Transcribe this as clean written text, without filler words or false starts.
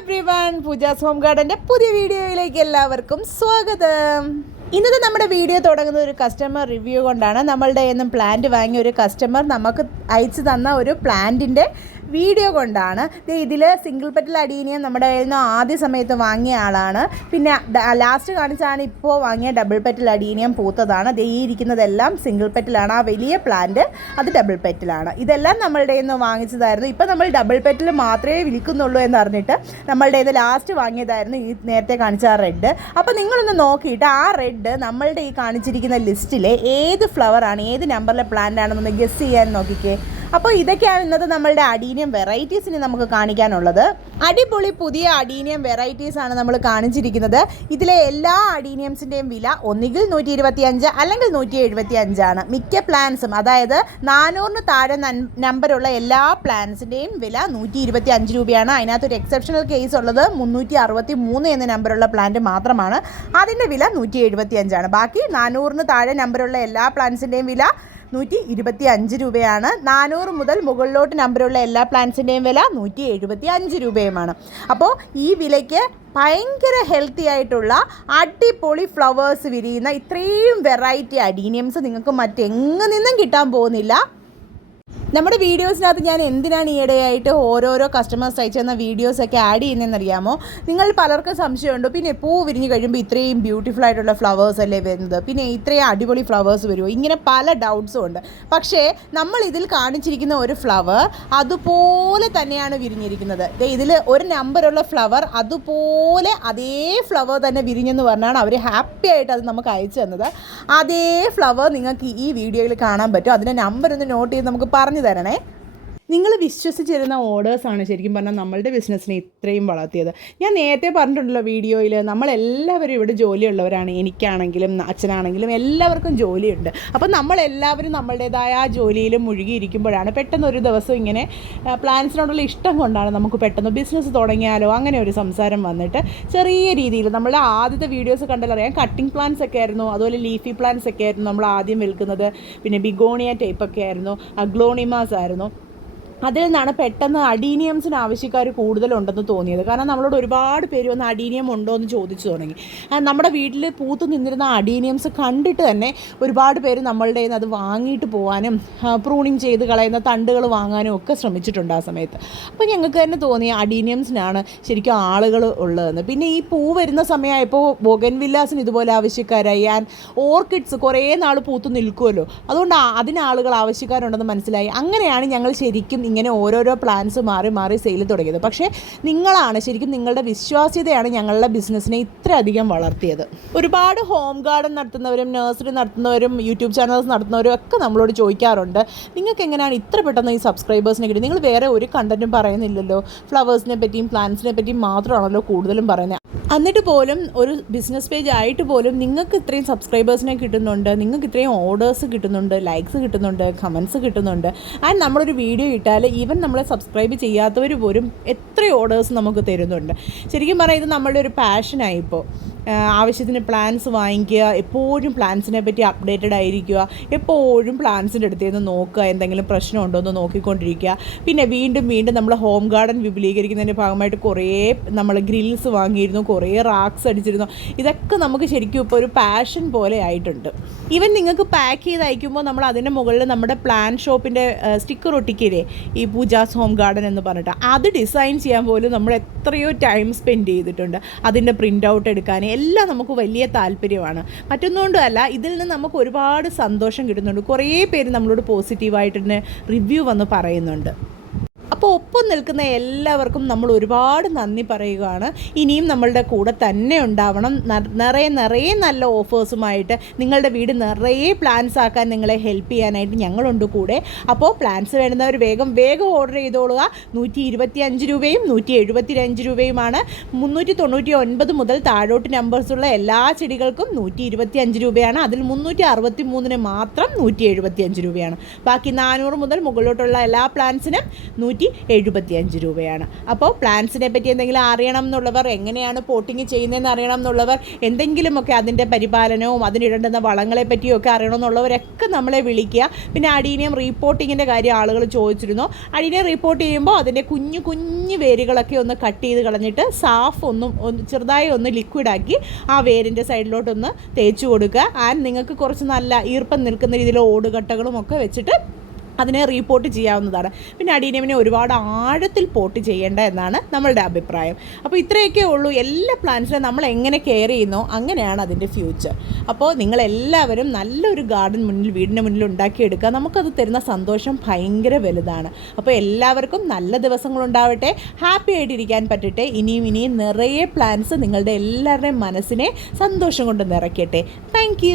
Everyone, pujas home ഗാർഡൻ്റെ പുതിയ വീഡിയോയിലേക്ക് എല്ലാവർക്കും സ്വാഗതം. ഇന്നത്തെ നമ്മുടെ വീഡിയോ തുടങ്ങുന്ന ഒരു കസ്റ്റമർ റിവ്യൂ കൊണ്ടാണ്. നമ്മളുടെ നിന്നും പ്ലാന്റ് വാങ്ങിയ ഒരു കസ്റ്റമർ നമുക്ക് അയച്ചു തന്ന ഒരു പ്ലാന്റിൻ്റെ വീഡിയോ കൊണ്ടാണ്. ഇതിൽ സിംഗിൾ പെറ്റൽ അഡീനിയം നമ്മുടെ കയ്യിൽ നിന്ന് ആദ്യ സമയത്ത് വാങ്ങിയ ആളാണ്. പിന്നെ ലാസ്റ്റ് കാണിച്ചാണ് ഇപ്പോൾ വാങ്ങിയ ഡബിൾ പെറ്റൽ അഡീനിയം പൂത്തതാണ്. ഈ ഇരിക്കുന്നതെല്ലാം സിംഗിൾ പെറ്റലാണ്. ആ വലിയ പ്ലാന്റ് അത് ഡബിൾ പെറ്റലാണ്. ഇതെല്ലാം നമ്മളുടെ നിന്ന് വാങ്ങിച്ചതായിരുന്നു. ഇപ്പോൾ നമ്മൾ ഡബിൾ പെറ്റൽ മാത്രമേ വിൽക്കുന്നുള്ളൂ എന്ന് അറിഞ്ഞിട്ട് നമ്മളുടെ ഇത് ലാസ്റ്റ് വാങ്ങിയതായിരുന്നു ഈ നേരത്തെ കാണിച്ച ആ റെഡ്. അപ്പോൾ നിങ്ങളൊന്ന് നോക്കിയിട്ട് ആ റെഡ് നമ്മളുടെ ഈ കാണിച്ചിരിക്കുന്ന ലിസ്റ്റിലെ ഏത് ഫ്ലവറാണ്, ഏത് നമ്പറിലെ പ്ലാന്റ് ആണെന്നൊന്ന് ഗസ് ചെയ്യാൻ നോക്കിക്കേ. അപ്പോൾ ഇതൊക്കെയാണ് ഇന്നത്തെ നമ്മളുടെ അഡീനിയം വെറൈറ്റീസിന് നമുക്ക് കാണിക്കാനുള്ളത്. അടിപൊളി പുതിയ അഡീനിയം വെറൈറ്റീസാണ് നമ്മൾ കാണിച്ചിരിക്കുന്നത്. ഇതിലെ എല്ലാ അഡീനിയംസിൻ്റെയും വില ഒന്നുകിൽ 125 അല്ലെങ്കിൽ 175 മിക്ക പ്ലാന്റ്സും, അതായത് 400 താഴെ നമ്പറുള്ള എല്ലാ പ്ലാന്റ്സിൻ്റെയും വില 125 രൂപയാണ്. അതിനകത്തൊരു എക്സെപ്ഷണൽ കേസ് ഉള്ളത് 363 എന്ന നമ്പറുള്ള പ്ലാന്റ് മാത്രമാണ്. അതിൻ്റെ വില 175. ബാക്കി 400 താഴെ നമ്പറുള്ള എല്ലാ പ്ലാന്റ്സിൻ്റെയും വില 125 രൂപയാണ്. 400 മുതൽ മുകളിലോട്ട് നമ്പറുള്ള എല്ലാ പ്ലാന്റ്സിൻ്റെയും വില 175 രൂപയുമാണ്. അപ്പോൾ ഈ വിലയ്ക്ക് ഭയങ്കര ഹെൽത്തി ആയിട്ടുള്ള അടിപൊളി ഫ്ലവേഴ്സ് വിരിയുന്ന ഇത്രയും വെറൈറ്റി അഡീനിയംസ് നിങ്ങൾക്ക് മറ്റെങ്ങു നിന്നും കിട്ടാൻ പോകുന്നില്ല. നമ്മുടെ വീഡിയോസിനകത്ത് ഞാൻ എന്തിനാണ് ഈയിടെയായിട്ട് ഓരോരോ കസ്റ്റമേഴ്സ് അയച്ചു തന്ന വീഡിയോസൊക്കെ ആഡ് ചെയ്യുന്നതെന്നറിയാമോ? നിങ്ങൾ പലർക്കും സംശയമുണ്ട്, പിന്നെ പൂ വിരിഞ്ഞ് കഴിയുമ്പോൾ ഇത്രയും ബ്യൂട്ടിഫുൾ ആയിട്ടുള്ള ഫ്ലവേഴ്സ് അല്ലേ വരുന്നത്, പിന്നെ ഇത്രയും അടിപൊളി ഫ്ലവേഴ്സ് വരുമോ, ഇങ്ങനെ പല ഡൗട്ട്സും ഉണ്ട്. പക്ഷേ നമ്മൾ ഇതിൽ കാണിച്ചിരിക്കുന്ന ഒരു ഫ്ലവർ അതുപോലെ തന്നെയാണ് വിരിഞ്ഞിരിക്കുന്നത്. ഇതിൽ ഒരു നമ്പറുള്ള ഫ്ലവർ അതുപോലെ അതേ ഫ്ലവർ തന്നെ വിരിഞ്ഞെന്ന് പറഞ്ഞാണ് അവർ ഹാപ്പി ആയിട്ട് അത് നമുക്ക് അയച്ചു തന്നത്. അതേ ഫ്ലവർ നിങ്ങൾക്ക് ഈ വീഡിയോയിൽ കാണാൻ പറ്റും. അതിൻ്റെ നമ്പർ ഒന്ന് നോട്ട് ചെയ്ത് നമുക്ക് പറഞ്ഞു തരണേ. നിങ്ങൾ വിശ്വസിച്ചിരുന്ന ഓർഡേഴ്സാണ് ശരിക്കും പറഞ്ഞാൽ നമ്മളുടെ ബിസിനസ്സിനെ ഇത്രയും വളർത്തിയത്. ഞാൻ നേരത്തെ പറഞ്ഞിട്ടുണ്ടല്ലോ വീഡിയോയിൽ, നമ്മളെല്ലാവരും ഇവിടെ ജോലിയുള്ളവരാണ്. എനിക്കാണെങ്കിലും അച്ഛനാണെങ്കിലും എല്ലാവർക്കും ജോലിയുണ്ട്. അപ്പോൾ നമ്മളെല്ലാവരും നമ്മളുടേതായ ആ ജോലിയിൽ മുഴുകിയിരിക്കുമ്പോഴാണ് പെട്ടെന്ന് ഒരു ദിവസം ഇങ്ങനെ പ്ലാന്റ്സിനോടുള്ള ഇഷ്ടം കൊണ്ടാണ് നമുക്ക് പെട്ടെന്ന് ബിസിനസ് തുടങ്ങിയാലോ അങ്ങനെ ഒരു സംസാരം വന്നിട്ട് ചെറിയ രീതിയിൽ നമ്മളുടെ ആദ്യത്തെ വീഡിയോസ് കണ്ടാലറിയാം കട്ടിംഗ് പ്ലാന്റ്സ് ഒക്കെ ആയിരുന്നു, അതുപോലെ ലീഫി പ്ലാന്റ്സ് ഒക്കെ ആയിരുന്നു നമ്മൾ ആദ്യം വിൽക്കുന്നത്. പിന്നെ ബിഗോണിയ ടൈപ്പൊക്കെ ആയിരുന്നു, അഗ്ലോണിമാസ് ആയിരുന്നു. അതിൽ നിന്നാണ് പെട്ടെന്ന് അഡീനിയംസിന് ആവശ്യക്കാർ കൂടുതലുണ്ടെന്ന് തോന്നിയത്. കാരണം നമ്മളോട് ഒരുപാട് പേര് വന്ന് അഡീനിയം ഉണ്ടോ എന്ന് ചോദിച്ചു തുടങ്ങി. നമ്മുടെ വീട്ടിൽ പൂത്തു നിന്നിരുന്ന അഡീനിയംസ് കണ്ടിട്ട് തന്നെ ഒരുപാട് പേര് നമ്മളുടെ അത് വാങ്ങിയിട്ട് പോകാനും പ്രൂണിങ് ചെയ്ത് കളയുന്ന തണ്ടുകൾ വാങ്ങാനും ഒക്കെ ശ്രമിച്ചിട്ടുണ്ട് ആ സമയത്ത്. അപ്പോൾ ഞങ്ങൾക്ക് തന്നെ തോന്നി അഡീനിയംസിനാണ് ശരിക്കും ആളുകൾ ഉള്ളതെന്ന്. പിന്നെ ഈ പൂ വരുന്ന സമയമായപ്പോൾ ബൊഗൻവില്ലാസിന് ഇതുപോലെ ആവശ്യക്കാരായി. ഓർക്കിഡ്സ് കുറേ നാൾ പൂത്തു നിൽക്കുമല്ലോ, അതുകൊണ്ട് അതിന് ആളുകൾ ആവശ്യക്കാരുണ്ടെന്ന് മനസ്സിലായി. അങ്ങനെയാണ് ഞങ്ങൾ ശരിക്കും ഇങ്ങനെ ഓരോരോ പ്ലാൻസ് മാറി മാറി സെയിൽ തുടങ്ങിയത്. പക്ഷേ നിങ്ങളാണ് ശരിക്കും, നിങ്ങളുടെ വിശ്വാസ്യതയാണ് ഞങ്ങളുടെ ബിസിനസ്സിനെ ഇത്രയധികം വളർത്തിയത്. ഒരുപാട് ഹോം ഗാർഡൻ നടത്തുന്നവരും നഴ്സറി നടത്തുന്നവരും യൂട്യൂബ് ചാനൽസ് നടത്തുന്നവരും ഒക്കെ നമ്മളോട് ചോദിക്കാറുണ്ട്, നിങ്ങൾക്ക് എങ്ങനെയാണ് ഇത്ര പെട്ടെന്ന് ഈ സബ്സ്ക്രൈബേഴ്സിനെ കിട്ടി? നിങ്ങൾ വേറെ ഒരു കണ്ടൻറ്റും പറയുന്നില്ലല്ലോ, ഫ്ലവേഴ്സിനെ പറ്റിയും പ്ലാന്റ്സിനെ പറ്റിയും മാത്രമാണല്ലോ കൂടുതലും പറയുന്നത്. എന്നിട്ട് പോലും ഒരു ബിസിനസ് പേജ് ആയിട്ട് പോലും നിങ്ങൾക്ക് ഇത്രയും സബ്സ്ക്രൈബേഴ്സിനെ കിട്ടുന്നുണ്ട്, നിങ്ങൾക്ക് ഇത്രയും ഓർഡേഴ്സ് കിട്ടുന്നുണ്ട്, ലൈക്സ് കിട്ടുന്നുണ്ട്, കമൻസ് കിട്ടുന്നുണ്ട്. ആൻഡ് നമ്മളൊരു വീഡിയോ ഇട്ടാൽ ഈവൻ നമ്മളെ സബ്സ്ക്രൈബ് ചെയ്യാത്തവർ പോലും എത്ര ഓർഡേഴ്സ് നമുക്ക് തരുന്നുണ്ട്. ശരിക്കും പറഞ്ഞാൽ ഇത് നമ്മളുടെ ഒരു പാഷനായി. ഇപ്പോൾ ആവശ്യത്തിന് പ്ലാൻസ് വാങ്ങിക്കുക, എപ്പോഴും പ്ലാൻസിനെ പറ്റി അപ്ഡേറ്റഡ് ആയിരിക്കുക, എപ്പോഴും പ്ലാൻസിൻ്റെ അടുത്ത് നിന്ന് നോക്കുക, എന്തെങ്കിലും പ്രശ്നമുണ്ടോ എന്ന് നോക്കിക്കൊണ്ടിരിക്കുക. പിന്നെ വീണ്ടും വീണ്ടും നമ്മൾ ഹോം ഗാർഡൻ വിപുലീകരിക്കുന്നതിൻ്റെ ഭാഗമായിട്ട് കുറേ നമ്മൾ ഗ്രിൽസ് വാങ്ങിയിരുന്നു, കുറേ റാക്സ് അടിച്ചിരുന്നു. ഇതൊക്കെ നമുക്ക് ശരിക്കും ഇപ്പോൾ ഒരു പാഷൻ പോലെ ആയിട്ടുണ്ട്. ഈവൻ നിങ്ങൾക്ക് പാക്ക് ചെയ്ത് അയക്കുമ്പോൾ നമ്മൾ അതിൻ്റെ മുകളിൽ നമ്മുടെ പ്ലാൻ ഷോപ്പിൻ്റെ സ്റ്റിക്കർ ഒട്ടിക്കില്ലേ, ഈ പൂജാസ് ഹോം ഗാർഡൻ എന്ന് പറഞ്ഞിട്ട്, അത് ഡിസൈൻ ചെയ്യാൻ പോലും നമ്മൾ എത്രയോ ടൈം സ്പെൻഡ് ചെയ്തിട്ടുണ്ട്. അതിൻ്റെ പ്രിൻ്റ് ഔട്ട് എടുക്കാൻ എല്ലാം നമുക്ക് വലിയ താല്പര്യമാണ്. മറ്റൊന്നുകൊണ്ടും അല്ല, ഇതിൽ നിന്ന് നമുക്ക് ഒരുപാട് സന്തോഷം കിട്ടുന്നുണ്ട്. കുറേ പേര് നമ്മളോട് പോസിറ്റീവായിട്ട് തന്നെ റിവ്യൂ വന്ന് പറയുന്നുണ്ട്. അപ്പോൾ ഒപ്പം നിൽക്കുന്ന എല്ലാവർക്കും നമ്മൾ ഒരുപാട് നന്ദി പറയുകയാണ്. ഇനിയും നമ്മളുടെ കൂടെ തന്നെ ഉണ്ടാവണം. നിറയെ നല്ല ഓഫേഴ്സുമായിട്ട് നിങ്ങളുടെ വീട് നിറയെ പ്ലാൻസ് ആക്കാൻ നിങ്ങളെ ഹെൽപ്പ് ചെയ്യാനായിട്ട് ഞങ്ങളുണ്ട് കൂടെ. അപ്പോൾ പ്ലാൻസ് വേണ്ടുന്നവർ വേഗം ഓർഡർ ചെയ്തോളുക. 125 രൂപയും 175 രൂപയുമാണ്. 399 മുതൽ താഴോട്ട് നമ്പേഴ്സുള്ള എല്ലാ ചെടികൾക്കും 125 രൂപയാണ്. അതിൽ 363 മാത്രം 175 രൂപയാണ്. ബാക്കി 400 മുതൽ മുകളിലോട്ടുള്ള എല്ലാ പ്ലാൻസിനും 275 രൂപയാണ്. അപ്പോൾ പ്ലാന്റ്സിനെ പറ്റി എന്തെങ്കിലും അറിയണം എന്നുള്ളവർ, എങ്ങനെയാണ് പോട്ടിങ് ചെയ്യുന്നതെന്ന് അറിയണം എന്നുള്ളവർ, എന്തെങ്കിലുമൊക്കെ അതിൻ്റെ പരിപാലനവും അതിനിടേണ്ടുന്ന വളങ്ങളെ പറ്റിയൊക്കെ അറിയണമെന്നുള്ളവരൊക്കെ നമ്മളെ വിളിക്കുക. പിന്നെ അഡീനിയം റീപോട്ടിങ്ങിൻ്റെ കാര്യം ആളുകൾ ചോദിച്ചിരുന്നു. അഡീനിയം റീപോട്ട് ചെയ്യുമ്പോൾ അതിൻ്റെ കുഞ്ഞു കുഞ്ഞു വേരുകളൊക്കെ ഒന്ന് കട്ട് ചെയ്ത് കളഞ്ഞിട്ട് സാഫ് ഒന്ന് ചെറുതായി ഒന്ന് ലിക്വിഡാക്കി ആ വേരിൻ്റെ സൈഡിലോട്ടൊന്ന് തേച്ച് കൊടുക്കുക. ആൻഡ് നിങ്ങൾക്ക് കുറച്ച് നല്ല ഈർപ്പം നിൽക്കുന്ന രീതിയിൽ ഓടുകട്ടകളും ഒക്കെ വെച്ചിട്ട് അതിനെ റീപോർട്ട് ചെയ്യാവുന്നതാണ്. പിന്നെ അഡീനിയമിനെ ഒരുപാട് ആഴത്തിൽ പോട്ട് ചെയ്യേണ്ട എന്നാണ് നമ്മളുടെ അഭിപ്രായം. അപ്പോൾ ഇത്രയൊക്കെ ഉള്ളൂ. എല്ലാ പ്ലാന്റ്സിനെ നമ്മൾ എങ്ങനെ കെയർ ചെയ്യുന്നോ അങ്ങനെയാണ് അതിൻ്റെ ഫ്യൂച്ചർ. അപ്പോൾ നിങ്ങളെല്ലാവരും നല്ലൊരു ഗാർഡൻ വീടിൻ്റെ മുന്നിൽ ഉണ്ടാക്കിയെടുക്കുക. നമുക്കത് തരുന്ന സന്തോഷം ഭയങ്കര വലുതാണ്. അപ്പോൾ എല്ലാവർക്കും നല്ല ദിവസങ്ങളുണ്ടാവട്ടെ, ഹാപ്പി ആയിട്ടിരിക്കാൻ പറ്റട്ടെ. ഇനിയും നിറയെ പ്ലാന്റ്സ് നിങ്ങളുടെ എല്ലാവരുടെയും മനസ്സിനെ സന്തോഷം കൊണ്ട് നിറയ്ക്കട്ടെ. താങ്ക്